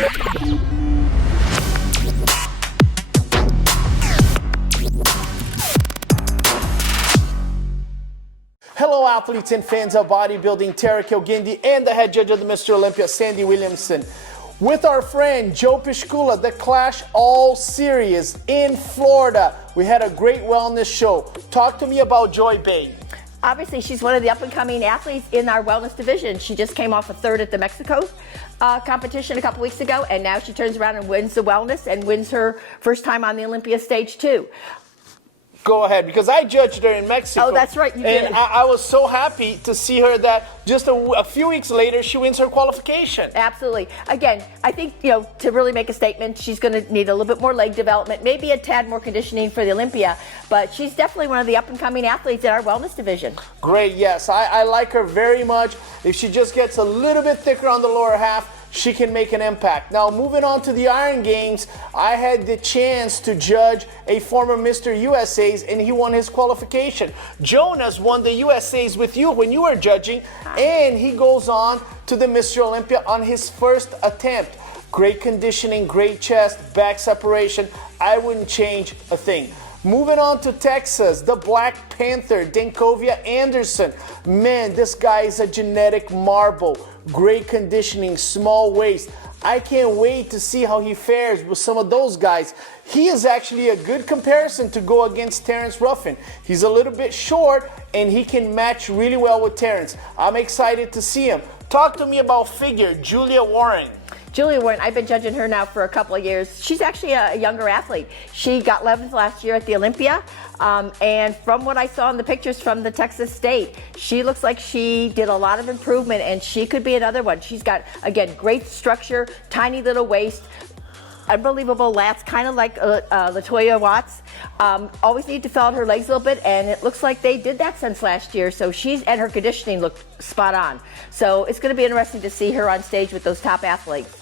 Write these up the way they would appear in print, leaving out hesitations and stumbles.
Hello athletes and fans of bodybuilding, Terrick El Guindy and the head judge of the Mr. Olympia, Sandy Williamson. With our friend Joe Piscula, the Clash All Series in Florida. We had a great wellness show. Talk to me about Joy Bay. Obviously, she's one of the up-and-coming athletes in our wellness division. She just came off a third at the Mexico competition a couple weeks ago, and now she turns around and wins the wellness and wins her first time on the Olympia stage too. Go ahead, because I judged her in Mexico. Oh, that's right, you did. And I was so happy to see her that just a few weeks later, she wins her qualification. Absolutely. Again, I think, to really make a statement, she's going to need a little bit more leg development, maybe a tad more conditioning for the Olympia, but she's definitely one of the up-and-coming athletes in our wellness division. Great, yes. I like her very much. If she just gets a little bit thicker on the lower half, she can make an impact. Now, moving on to the Iron Games, I had the chance to judge a former Mr. USA's, and he won his qualification. Jonas won the USA's with you when you were judging, and he goes on to the Mr. Olympia on his first attempt. Great conditioning, great chest, back separation. I wouldn't change a thing. Moving on to Texas, the Black Panther, Denkovia Anderson. Man, this guy is a genetic marble. Great conditioning, small waist. I can't wait to see how he fares with some of those guys. He is actually a good comparison to go against Terrence Ruffin. He's a little bit short and he can match really well with Terrence. I'm excited to see him. Talk to me about figure, Julia Warren. Julia Warren, I've been judging her now for a couple of years. She's actually a younger athlete. She got 11th last year at the Olympia, and from what I saw in the pictures from the Texas State, she looks like she did a lot of improvement, and she could be another one. She's got, again, great structure, tiny little waist, unbelievable lats, kind of like LaToya Watts. Always need to fill out her legs a little bit, and it looks like they did that since last year. So and her conditioning looked spot on. So it's going to be interesting to see her on stage with those top athletes,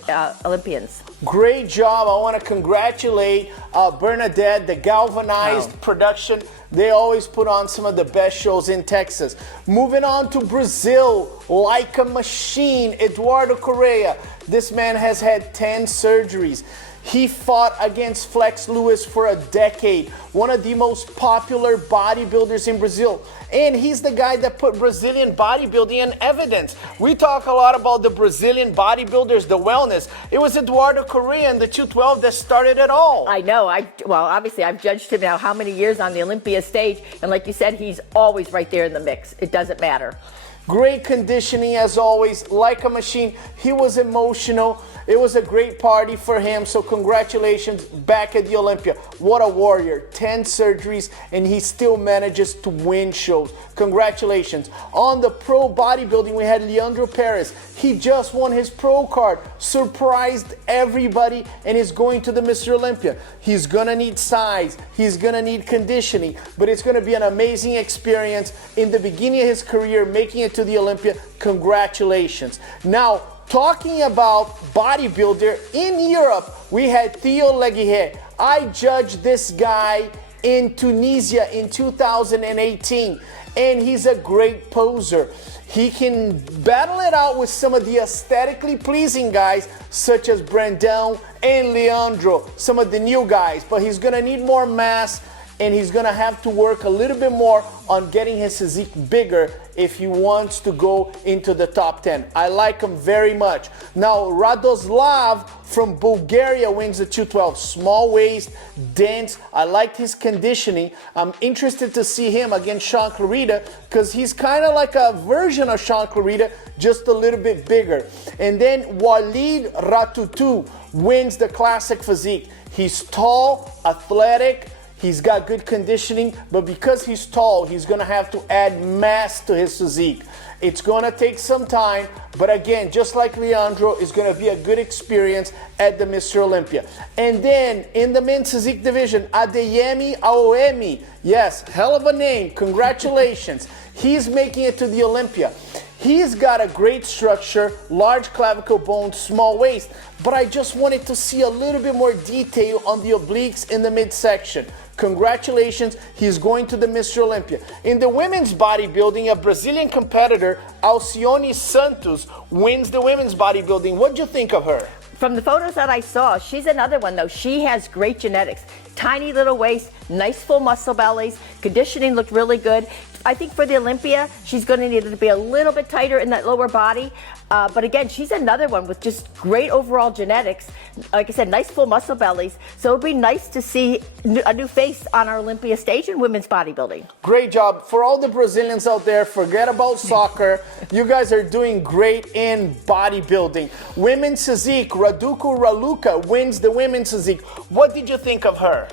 Olympians. Great job. I want to congratulate Bernadette, the Galvanized production. They always put on some of the best shows in Texas. Moving on to Brazil, like a machine, Eduardo Correa. This man has had 10 surgeries. He fought against Flex Lewis for a decade, one of the most popular bodybuilders in Brazil. And he's the guy that put Brazilian bodybuilding in evidence. We talk a lot about the Brazilian bodybuilders, the wellness. It was Eduardo Correa in the 212 that started it all. I know. Well, obviously, I've judged him now how many years on the Olympia stage. And like you said, he's always right there in the mix. It doesn't matter. Great conditioning as always, like a machine. He was emotional. It was a great party for him, so congratulations back at the Olympia. What a warrior, 10 surgeries, and he still manages to win shows. Congratulations. On the pro bodybuilding, we had Leandro Perez. He just won his pro card, surprised everybody, and is going to the Mr. Olympia. He's gonna need size, he's gonna need conditioning, but it's gonna be an amazing experience in the beginning of his career, making it to the Olympia. Congratulations. Now, talking about bodybuilder in Europe, we had Theo Leguier. I judged this guy in Tunisia in 2018, and he's a great poser. He can battle it out with some of the aesthetically pleasing guys, such as Brandon and Leandro, some of the new guys, but he's gonna need more mass, and he's gonna have to work a little bit more on getting his physique bigger if he wants to go into the top 10. I like him very much. Now, Radoslav from Bulgaria wins the 212. Small waist, dense. I liked his conditioning. I'm interested to see him against Sean Clarita because he's kind of like a version of Sean Clarita, just a little bit bigger. And then Walid Ratutu wins the classic physique. He's tall, athletic, he's got good conditioning, but because he's tall, he's gonna have to add mass to his physique. It's gonna take some time, but again, just like Leandro, it's gonna be a good experience at the Mr. Olympia. And then in the men's physique division, Adeyemi Aoemi, yes, hell of a name, congratulations. He's making it to the Olympia. He's got a great structure, large clavicle bone, small waist, but I just wanted to see a little bit more detail on the obliques in the midsection. Congratulations, he's going to the Mr. Olympia. In the women's bodybuilding, a Brazilian competitor, Alcione Santos, wins the women's bodybuilding. What do you think of her? from the photos that I saw, she's another one though. She has great genetics. Tiny little waist, nice full muscle bellies, conditioning looked really good. I think for the Olympia, she's going to need to be a little bit tighter in that lower body. But again, she's another one with just great overall genetics. Like I said, nice full muscle bellies. So it'd be nice to see a new face on our Olympia stage in women's bodybuilding. Great job. For all the Brazilians out there, forget about soccer. You guys are doing great in bodybuilding. Women's physique, Raduca Raluca wins the women's physique. What did you think of her?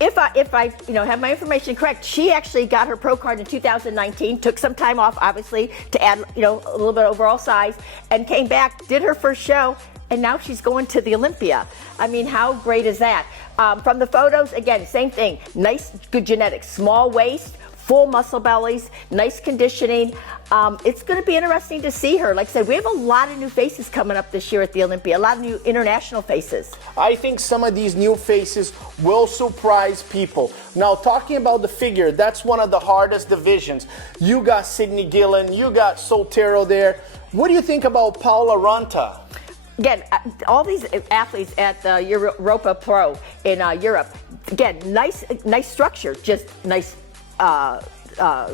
If I have my information correct, she actually got her pro card in 2019, took some time off, obviously, to add, a little bit of overall size, and came back, did her first show, and now she's going to the Olympia. I mean, how great is that? From the photos, again, same thing. Nice, good genetics, small waist, full muscle bellies, nice conditioning. It's going to be interesting to see her. Like I said, we have a lot of new faces coming up this year at the Olympia, a lot of new international faces. I think some of these new faces will surprise people. Now, talking about the figure, that's one of the hardest divisions. You got Sydney Gillen, you got Soltero there. What do you think about Paula Ranta? Again, all these athletes at the Europa Pro in Europe, again, nice structure, just nice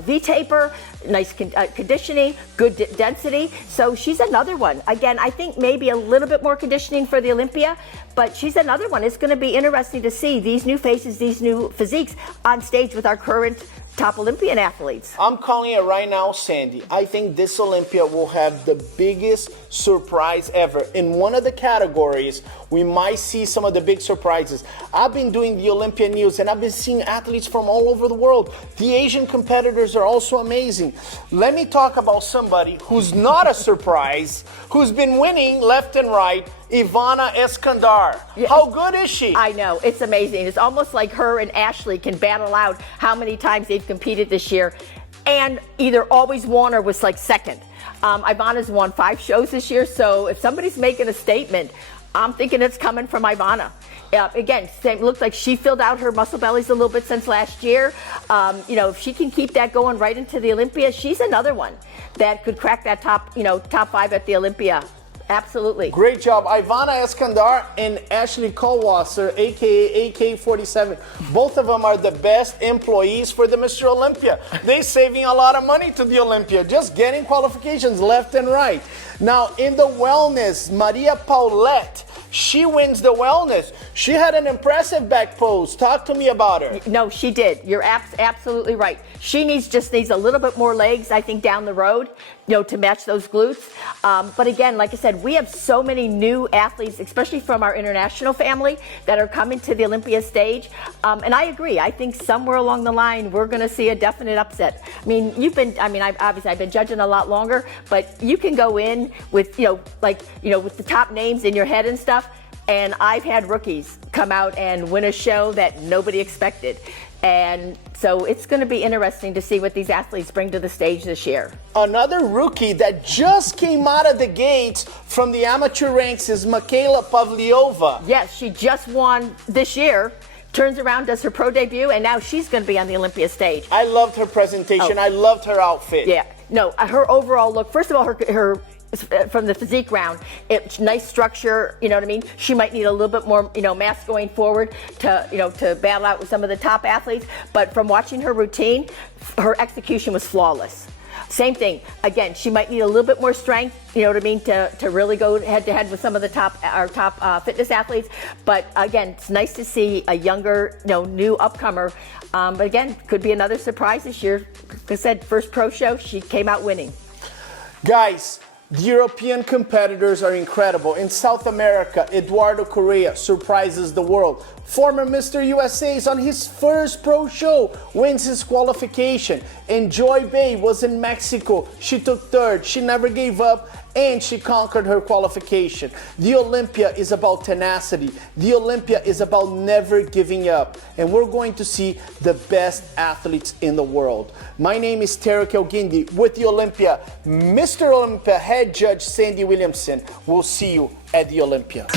V-taper, nice conditioning, good density. So she's another one. Again, I think maybe a little bit more conditioning for the Olympia, but she's another one. It's going to be interesting to see these new faces, these new physiques on stage with our current top Olympian athletes. I'm calling it right now, Sandy. I think this Olympia will have the biggest surprise ever. In one of the categories, we might see some of the big surprises. I've been doing the Olympia news and I've been seeing athletes from all over the world. The Asian competitors are also amazing. Let me talk about somebody who's not a surprise, who's been winning left and right, Ivana Escandar. Yeah. How good is she? I know, it's amazing. It's almost like her and Ashley can battle out how many times they've competed this year and either always won or was like second. Ivana's won 5 shows this year, so if somebody's making a statement, I'm thinking it's coming from Ivana. Again, looks like she filled out her muscle bellies a little bit since last year. If she can keep that going right into the Olympia, she's another one that could crack that top 5 at the Olympia. Absolutely. Great job. Ivana Escandar and Ashley Colwasser, aka AK-47. Both of them are the best employees for the Mr. Olympia. They're saving a lot of money to the Olympia, just getting qualifications left and right. Now, in the wellness, Maria Paulette, she wins the wellness. She had an impressive back pose. Talk to me about her. No, she did. You're absolutely right. She just needs a little bit more legs, I think, down the road, to match those glutes. But again, like I said, we have so many new athletes, especially from our international family, that are coming to the Olympia stage. And I agree. I think somewhere along the line, we're going to see a definite upset. I mean, I've been judging a lot longer, but you can go in with, with the top names in your head and stuff. And I've had rookies come out and win a show that nobody expected. And so it's going to be interesting to see what these athletes bring to the stage this year. Another rookie that just came out of the gates from the amateur ranks is Michaela Pavliova. Yes, she just won this year, turns around, does her pro debut, and now she's going to be on the Olympia stage. I loved her presentation. I loved her outfit. Yeah. No, her overall look, first of all, her from the physique round, it's nice structure, you know what I mean? She might need a little bit more, mass going forward to battle out with some of the top athletes, but from watching her routine, her execution was flawless. Same thing, again, she might need a little bit more strength, you know what I mean, to really go head to head with some of the top fitness athletes, but again, it's nice to see a younger, new upcomer, but again, could be another surprise this year. Like I said, first pro show, she came out winning. Guys, the European competitors are incredible. In South America, Eduardo Correa surprises the world. Former Mr. USA is on his first pro show, wins his qualification. And Joy Bay was in Mexico. She took third. She never gave up and she conquered her qualification. The Olympia is about tenacity. The Olympia is about never giving up. And we're going to see the best athletes in the world. My name is Terrick El Guindy with the Olympia. Mr. Olympia head judge Sandy Williamson. We'll see you at the Olympia.